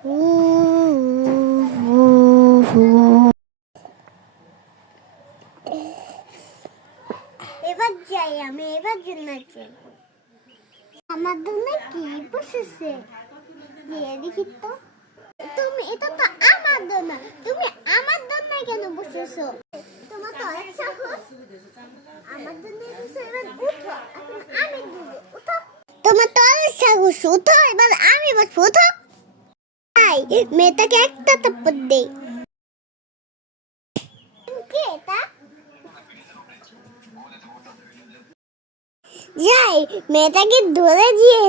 এবার যাই আমি, এবার জন্য চাই। আমার জন্য কি বসেছে দিয়ে দেখি তো। তুমি এটা তো আমার জন্য, তুমি আমার জন্য কেন বসেছো? তোমার তো অনেক সাহস, আমার জন্য বসে। এবার উঠো, এখন আমি দিব। উঠো, তোমার তো অনেক সাহস, উঠো এবার আমি বসবো। উঠো, তাই মেয়েটাকে একটা থাপ্পড় দেই। কে এটা? যাই মেয়েটাকে ধরে দিয়ে